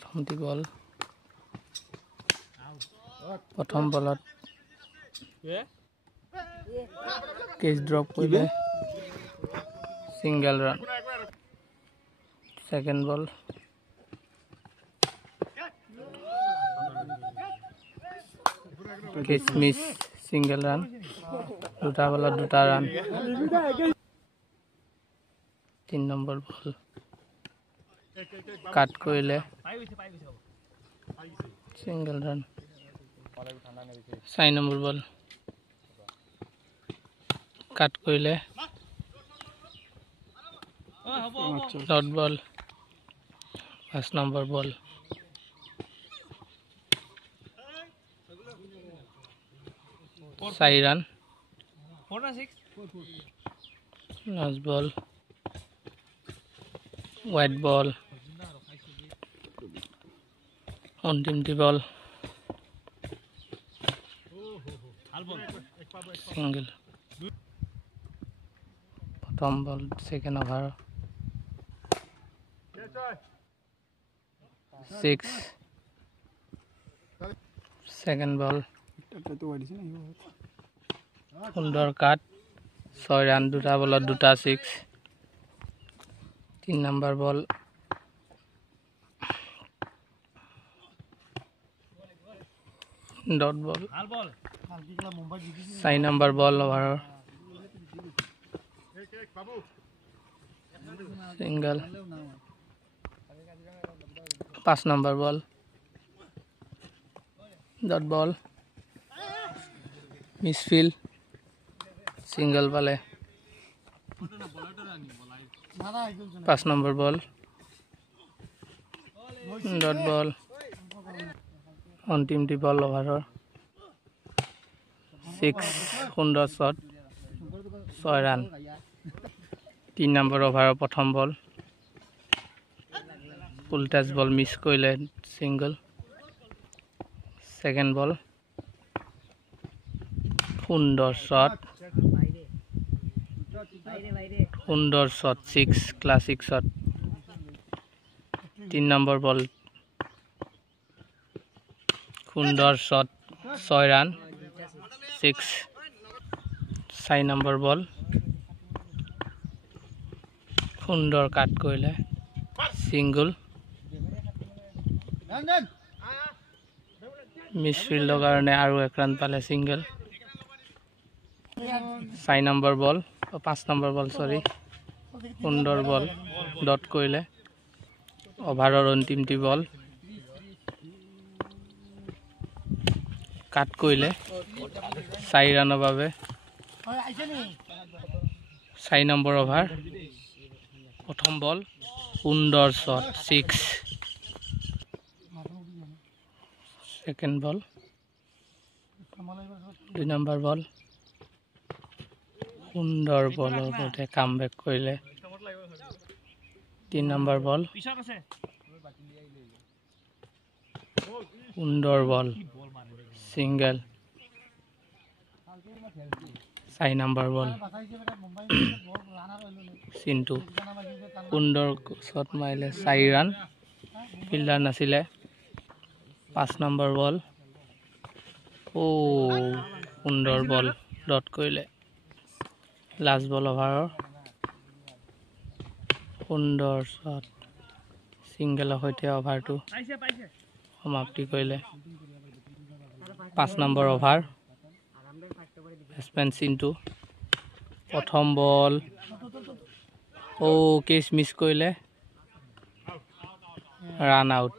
প্ৰথমটি ball প্ৰথম বলত catch drop কৰিলে single run second ball catch miss single run দুটা বলত দুটা ৰান 3 নম্বৰ বল কাট কৰিলে single run 4 number ball cut কৰিলে dot ball 5 number ball 4 run 4 last ball white ball অন্তিমটি ball single প্রথম ball second over 6 second ball সুন্দর cut 6 run দুটা বলত দুটা 6 3 number ball dot ball 4 number ball ওভাৰৰ single 5 number ball dot বল misfield single পালে 5 number ball dot বল অন্তিমটি বল ওভাৰৰ 6 সুন্দৰ shot 6 run 3 number ওভাৰৰ প্ৰথম বল ফুল টাচ বল মিস কৰিলে সিঙ্গেল সেকেন্ড বল সুন্দৰ শট 6 ক্লাসিক শট 3 নম্বৰ বল সুন্দৰ শট 6 ৰান 6 4 নম্বৰ বল সুন্দৰ কাট কৰিলে single মিসফিল্ডৰ কাৰণে আৰু 1 ৰান পালে সিঙ্গেল 4 নম্বৰ বল 5 নম্বৰ বল সৰি সুন্দৰ বল ডট কৰিলে ওভাৰৰ অন্তিমটি বল কাট কৰিলে 4 ৰানৰ বাবে 4 নম্বৰ ওভাৰ প্ৰথম বল সুন্দৰ শট 6 সেকেন্ড বল 2 নম্বৰ বল সুন্দৰ বলৰ ওপৰতে কামবেক কৰিলে 3 নম্বৰ বল সুন্দৰ বল সিঙ্গেল 4 নম্বৰ বল সিন্টু সুন্দৰ শট মাৰিলে 4 ৰান ফিল্ডাৰ নাছিলে 5 নম্বৰ বল সুন্দৰ বল ডট কৰিলে লাস্ট বল ওভাৰৰ সুন্দৰ শট সিঙ্গেলৰ সৈতে ওভাৰটো সমাপ্তি কৰিলে 5 নম্বৰ ওভাৰ বেটসম্যান সিন্টু প্ৰথম বল কেচ মিস কৰিলে ৰান আউট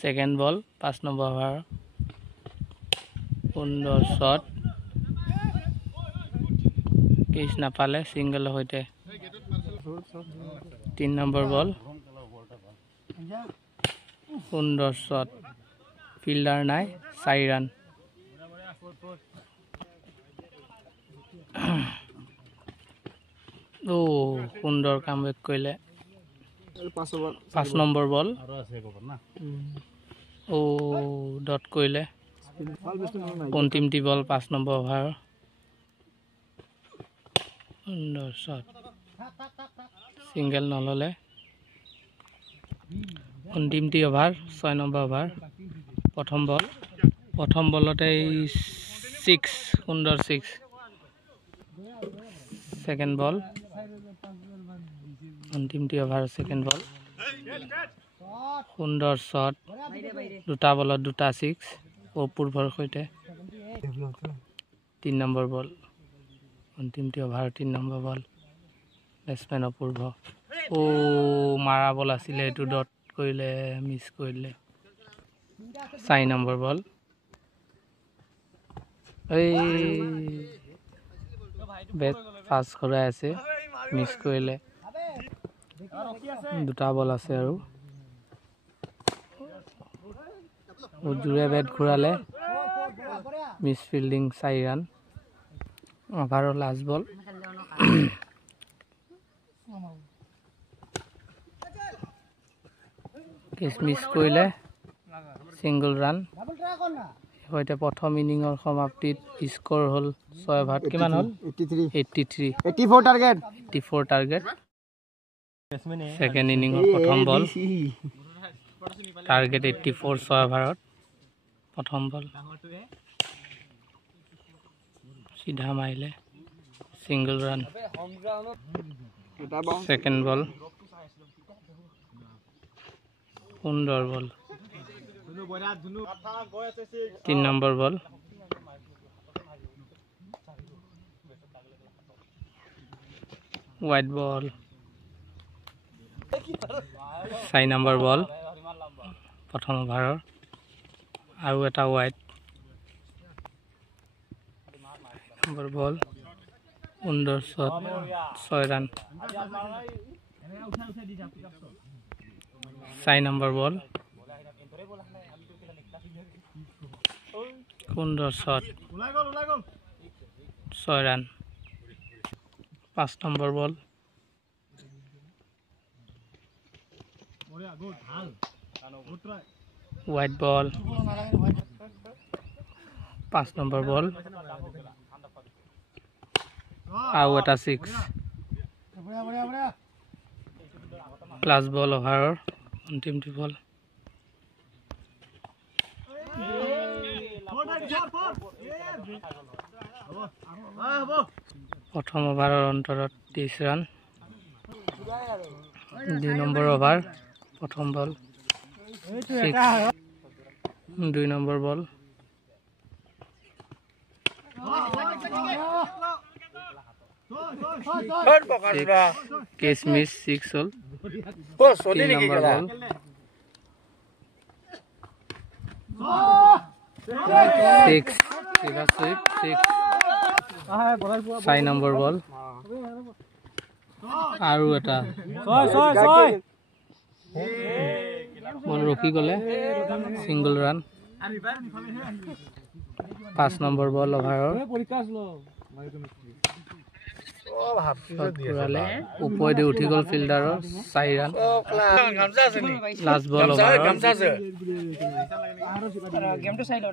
সেকেন্ড বল 5 নম্বৰ ওভাৰ সুন্দৰ শট কেচ নাপালে সিঙ্গেলৰ সৈতে 3 নম্বৰ বল সুন্দৰ শট ফিল্ডাৰ নাই 4 ৰান সুন্দৰ কামবেক কৰিলে 5 নম্বৰ বল ডট কৰিলে অন্তিমটি বল 5 নম্বৰ ওভাৰ সুন্দৰ শট সিঙ্গেল নললে অন্তিমটি অভাৰ 6 নম্বৰ অভাৰ প্ৰথম বলতে 6 সুন্দৰ 6 সেকেন্ড বল অন্তিমটি অভাৰ সেকেন্ড বল সুন্দৰ শট দুটা বলত দুটা 6 অপূৰ্বৰ সৈতে 3 নম্বৰ বল অন্তিমটি over 3 number ball batsman Apurba ও মাৰা বল আছিল এটো ডট কৰিলে মিস কৰিলে 4 নম্বৰ বল এই বেট পাস কৰাই আছে মিস কৰিলে দুটা বল আছে আৰু উজুৰে বেট ঘূৰালে মিস ফিল্ডিং 4 ৰান অভাৰৰ লাষ্ট বল মিস কৰিলে সিঙ্গল ৰান হয়তো প্ৰথম ইনিংৰ সমাপ্তিত স্কোৰ হল 6 ভাট কিমান হল 84 টাৰ্গেট সেকেন্ড ইনিংৰ প্ৰথম বল টাৰ্গেট 84 6 ভাৰত প্ৰথম বল সিধা মাৰিলে সিঙ্গল ৰান সেকেন্ড বল সুন্দৰ বল 3 নম্বৰ বল হোৱাইট বল 4 নম্বৰ বল প্ৰথম অভাৰৰ আৰু এটা হোৱাইট নম্বৰ বল সুন্দৰ শট 6 ৰান 4 নম্বৰ বল সুন্দৰ শট 6 ৰান 5 নম্বৰ বল হোৱাইট বল 5 নম্বৰ বল আৰু এটা 6 লাষ্ট বল অভাৰৰ অন্তিমটি বল প্ৰথম অভাৰৰ অন্তৰত 30 ৰান 2 নম্বৰ অভাৰ প্ৰথম বল 2 নম্বৰ বল কেচ মিস 6 হল 3 নম্বৰ বল 6 4 নম্বৰ বল আৰু এটা বল ৰখি গলে সিঙ্গল ৰান 5 নম্বৰ বল অভাৰৰ উপৰে উঠি গল ফিল্ডাৰৰ 4 ৰান লাষ্ট বল অভাৰৰ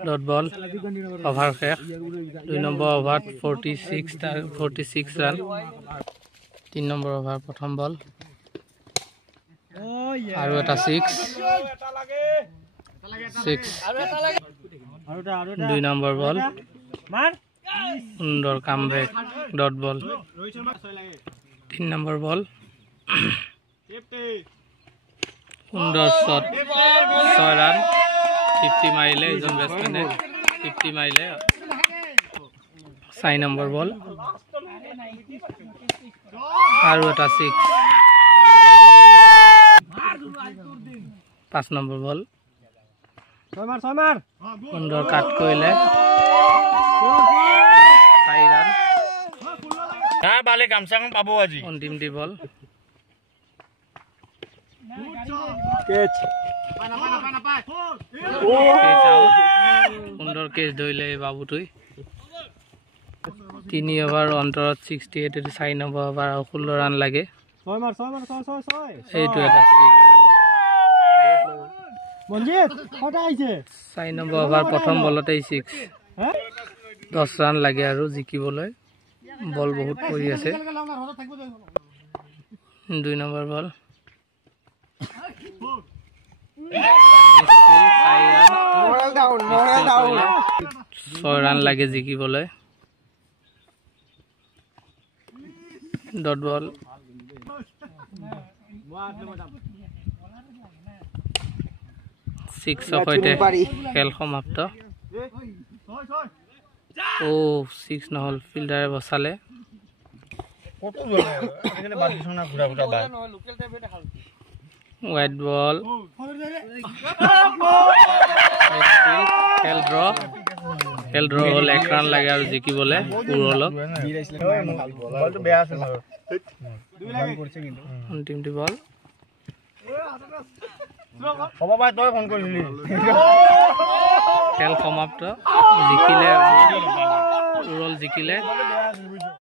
ডট বল অভাৰ শেষ 2 নম্বৰ অভাৰত 46 ৰান 3 নম্বৰ অভাৰ প্ৰথম বল আৰু এটা 6 2 নম্বৰ বল সুন্দৰ কামবেক ডট বল 3 নম্বৰ বল সুন্দৰ শট 6 ৰান 50 মাৰিলে এজন বেটসম্যানে 50 মাৰিলে 4 নম্বৰ বল আৰু এটা 6 5 নম্বৰ বল সুন্দৰ কাট কৰিলে 4 ৰান পাব আজি অন্তিম দি বল সুন্দৰ কেচ ধৰিলে বাবুটোই 3 অভাৰ অন্তৰত 68 4 নম্বৰ অভাৰ 16 ৰান লাগে এইটো এটা 6 4 নম্বৰ অভাৰ প্ৰথম বলতে 6 10 ৰান লাগে আৰু জিকিবলৈ বল বহুত পৰি আছে 2 নম্বৰ বল ছয় ৰান লাগে জিকিবলৈ ডট বল ছিক্সৰ সৈতে খেল সমাপ্ত ছিক্স নহ'ল ফিল্ডাৰে বচালে ৱাইড বল খেল ড্ৰ হ'ল 1 ৰান লাগে আৰু জিকিবলৈ পুৰলক অন্তিমটি বল খেল সমাপ্ত জিকিলে পুৰল জিকিলে